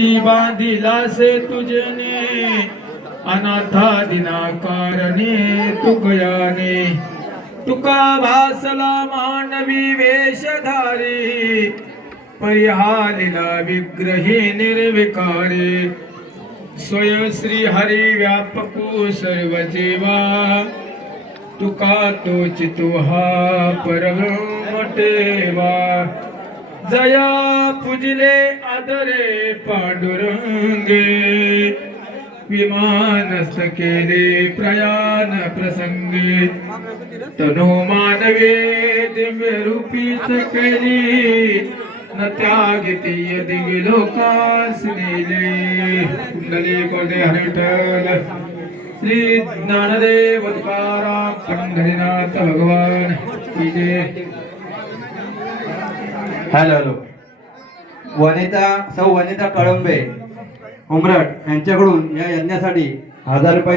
बांधिलासे तुझने अनाथा दिना कारणे तुकयाने तुका भासला मानवी वेशधारी परिहालिला विग्रही निर्विकारी स्वयं श्री हरि व्यापको सर्व जीवा तुका तोच तुहा परब्रह्म टेवा जया पूजले आदरे पांडुरंगे विमानस्थ केले प्रयाण प्रसंगी तनु मानवे दिव्य रूपीच केली न त्यागितीय दिव्य लोकास नेले कुंडली कोदे हरिठल श्री ज्ञानदेव तुकाराम पंढरीनाथ भगवान की जय। हॅलो सौ वनिता कळंबे उमरट यांच्याकडून या यज्ञासाठी 1000 रुपये